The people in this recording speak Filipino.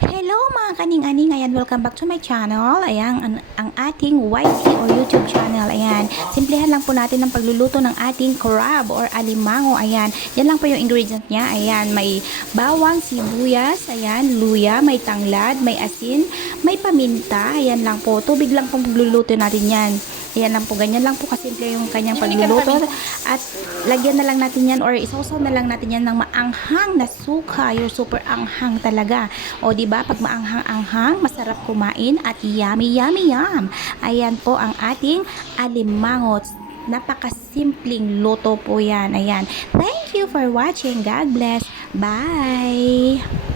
Hello mga kaning-aning, ayan, welcome back to my channel. Ayan, ang, ang ating YT or YouTube channel. Ayan, simplihan lang po natin ang pagluluto ng ating crab or alimango. Ayan, yan lang po yung ingredient niya. Ayan, may bawang, sibuyas, ayan, luya, may tanglad, may asin, may paminta. Ayan lang po, tubig lang po pagluluto natin yan. Ayan lang po, ganyan lang po kasimple yung kanyang pagluluto. At lagyan na lang natin yan or isawsaw na lang natin yan ng maanghang na suka. You're super anghang talaga. O di ba pag maanghang-anghang, masarap kumain at yummy yummy yum. Ayan po ang ating alimangot. Napakasimpleng luto po yan. Ayan. Thank you for watching. God bless. Bye!